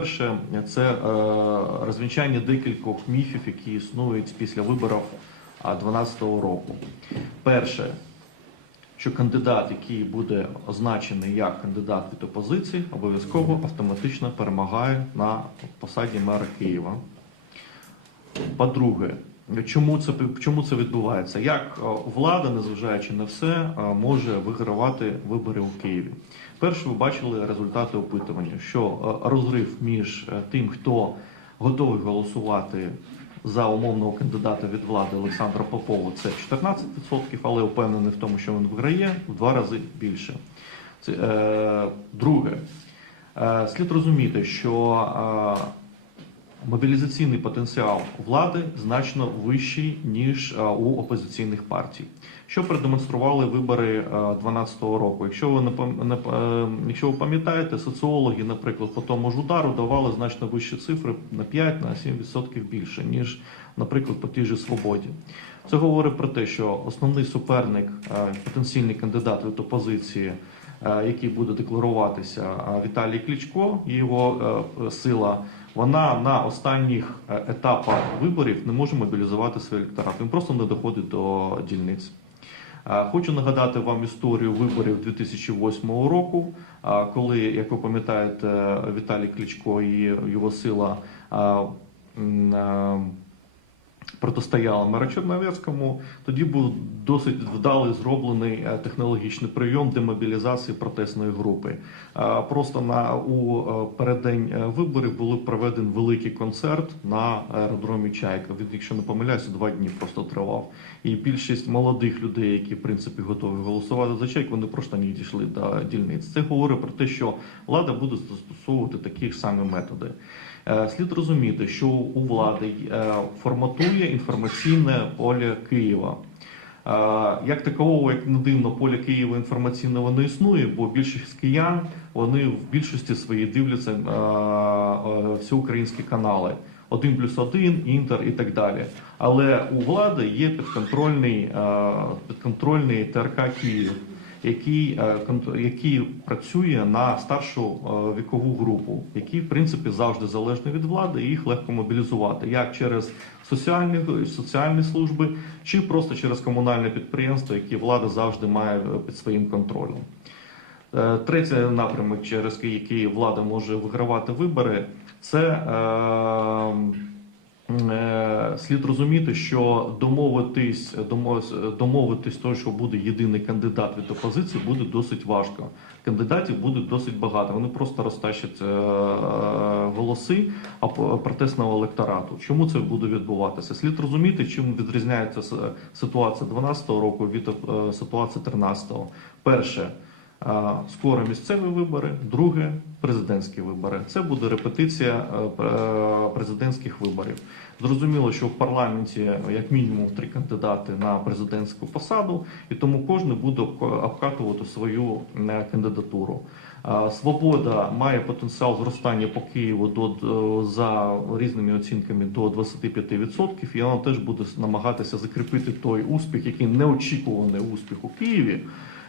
Перше, це е, розвінчання декількох міфів, які існують після виборів 2012 року. Перше, що кандидат, який буде означений як кандидат від опозиції, обов'язково автоматично перемагає на посаді мера Києва. По-друге, чому це, чому це відбувається? Як е, влада, незважаючи на все, е, може вигравати вибори у Києві? Перше, ви бачили результати опитування, що е, розрив між тим, хто готовий голосувати за умовного кандидата від влади Олександра Попова, це 14%, але впевнений в тому, що він виграє в два рази більше. Це, е, друге, е, слід розуміти, що е, мобілізаційний потенціал влади значно вищий ніж е, у опозиційних партій. Що продемонстрували вибори 2012 року? Якщо ви не е, якщо ви пам'ятаєте, соціологи, наприклад, по тому ж удару давали значно вищі цифри на 5 на 7% більше ніж, наприклад, по тій же свободі. Це говорить про те, що основний суперник, е, потенційний кандидат від опозиції, е, який буде декларуватися е, Віталій Кличко, і його е, сила, вона на останніх е, етапах виборів не може мобілізувати свій електорат. Він просто не доходить до дільниць. Е, Хочу нагадати вам історію виборів 2008 року, е, коли, як ви пам'ятаєте, Віталій Кличко і його сила е, е, протистояла Мера Черновецькому. Тоді був досить вдалий зроблений е, технологічний прийом демобілізації протестної групи. Е, Просто на у е, переддень виборів був проведений великий концерт на аеродромі Чайка. Він, якщо не помиляюся, два дні просто тривав. І більшість молодих людей, які в принципі готові голосувати за чайк, вони просто не дійшли до дільниць. Це говорить про те, що влада буде застосовувати такі ж самі методи. Е, Слід розуміти, що у влади е, форматує інформаційне поле Києва. Е, Як такового, як не дивно, поля Києва інформаційного не існує, бо більшість киян вони в більшості своїй дивляться е, е, всі українські канали. Один плюс один, інтер і так далі. Але у влади є підконтрольний, підконтрольний ТРК Київ, який, е, який працює на старшу е, вікову групу, який в принципі завжди залежний від влади, і їх легко мобілізувати, як через соціальні, соціальні служби, чи просто через комунальне підприємство, які влада завжди має е, під своїм контролем. Третій напрямок, через який влада може вигравати вибори, це е, слід розуміти, що домовитись, домовитись того, що буде єдиний кандидат від опозиції, буде досить важко. Кандидатів буде досить багато. Вони просто розтащать е, голоси протестного електорату. Чому це буде відбуватися? Слід розуміти, чим відрізняється ситуація 12 року від е, ситуації 13-го. Перше. Скоро місцеві вибори, друге президентські вибори. Це буде репетиція е, е, президентських виборів. Зрозуміло, що в парламенті як мінімум три кандидати на президентську посаду, і тому кожен буде обкатувати свою е, кандидатуру. Свобода має потенціал зростання по Києву до- за різними оцінками до 25%, і вона теж буде намагатися закріпити той успіх, який неочікуваний успіх у Києві.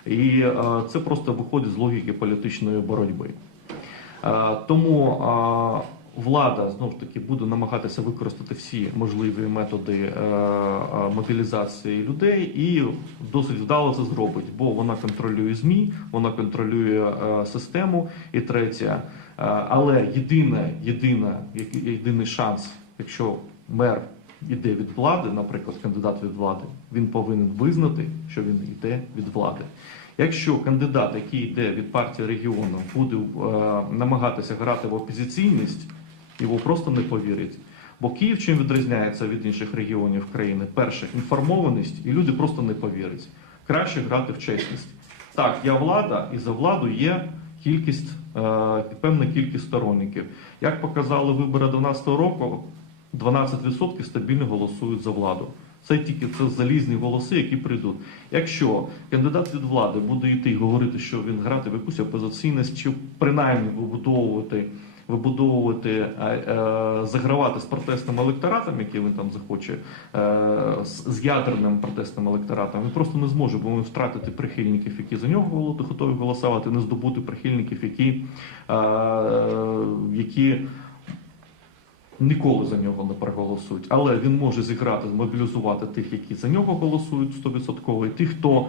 І е, це просто виходить з логіки політичної боротьби. Е, Тому е, влада знову ж таки буде намагатися використати всі можливі методи мобілізації людей і досить вдало це зробить, бо вона контролює ЗМІ, вона контролює систему. І третє, але єдине, єдине, єдиний шанс, якщо мер іде від влади, наприклад, кандидат від влади, він повинен визнати, що він йде від влади. Якщо кандидат, який йде від партії регіону, буде е, намагатися грати в опозиційність, його просто не повірять. Бо Київ чим відрізняється від інших регіонів країни? Перше інформованість, і люди просто не повірять. Краще грати в чесність. Так, я влада, і за владу є кількість, е, певна кількість сторонників. Як показали вибори 2012 року, 12% стабільно голосують за владу. Це тільки це залізні голоси, які прийдуть. Якщо кандидат від влади буде йти і говорити, що він грати в якусь опозиційність, чи принаймні вибудовувати вибудовувати, е, е, загравати з протестним електоратом, який він там захоче, е, з ядерним протестним електоратом, він просто не зможе, бо він втратити прихильників, які за нього готові голосувати, не здобути прихильників, які, які ніколи за нього не проголосують. Але він може зіграти, змобілізувати тих, які за нього голосують 100%, і тих, хто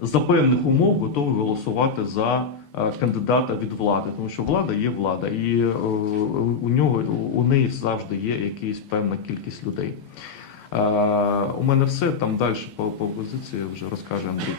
за певних умов готовий голосувати за е, кандидата від влади, тому що влада є влада, і е, у нього у неї завжди є якась певна кількість людей. Е, У мене все там далі по, по позиції вже розкаже Андрій.